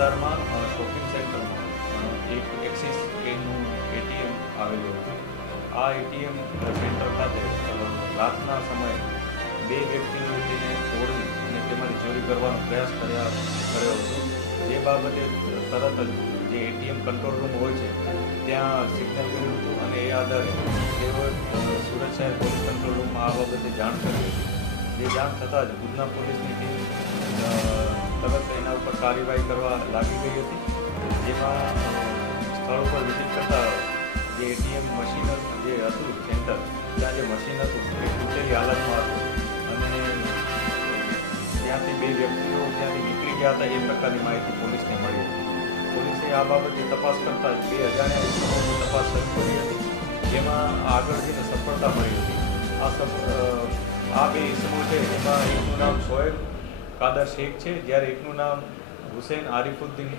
વિસ્તારમાં શોપિંગ સેન્ટરમાં એક એક્સિસ બેંકનું એટીએમ આવેલું હતું. આ એટીએમ સેન્ટર ખાતે રાતના સમયે બે વ્યક્તિઓ તેને તોડી અને તેમાંથી ચોરી કરવાનો પ્રયાસ કર્યા, કર્યો હતો. જે બાબતે તરત જ જે એટીએમ કંટ્રોલ રૂમ હોય છે, ત્યાં સિગ્નલ કર્યું હતું અને એ આધારે તેઓ સુરત શહેર પોલીસ કંટ્રોલ રૂમમાં આ બાબતે જાણ કરી હતી. જે જાણ થતાં જ ઉધના પોલીસની ટીમ કાર્યવાહી કરવા લાગી ગઈ હતી. જેમાં સ્થળ પર વિઝિટ કરતા જે એટીએમ મશીન જે હતું સેન્ટર, ત્યાં જે મશીન હતું, એ તૂટેલી હાલતમાં હતું. અને ત્યાંથી બે વ્યક્તિઓ ત્યાંથી નીકળી ગયા હતા, એ પ્રકારની માહિતી પોલીસને મળી હતી. પોલીસે આ બાબતે તપાસ કરતા બે અજાણ્યા તપાસ શરૂ કરી હતી. જેમાં આગળ જઈને સફળતા મળી હતી. આ આ બે ઇસમો છે, એમાં એકનું નામ શોએબ કાદર શેખ છે. જ્યારે એકનું નામ હુસેન આરિફુદ્દીન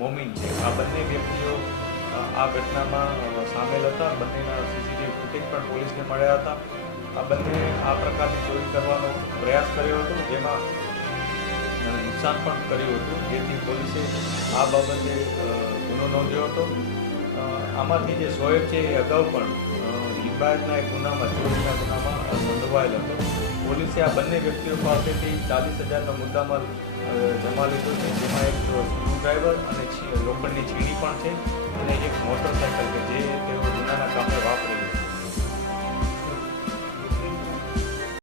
મોમીન છે. આ બંને વ્યક્તિઓ આ ઘટનામાં સામેલ હતા. બંનેના સીસીટીવી ફૂટેજ પણ પોલીસને મળ્યા હતા. આ બંને આ પ્રકારની ચોરી કરવાનો પ્રયાસ કર્યો હતો, જેમાં નુકસાન પણ કર્યું હતું. જેથી પોલીસે આ બાબતે ગુનો નોંધ્યો હતો. આમાંથી જે શોએબ છે એ અગાઉ પણ અ, એક ગુનામાં ચોરીના ગુનામાં સંડોવાયેલ હતો. પોલીસે આ બંને વ્યક્તિઓ પાસેથી ચાલીસ હજારનો મુદ્દામાલ જમા લીધો છે. જેમાં એક સ્ક્રૂડ્રાઈવર અને છી- લોખંડની છીણી પણ છે અને એક મોટરસાયકલ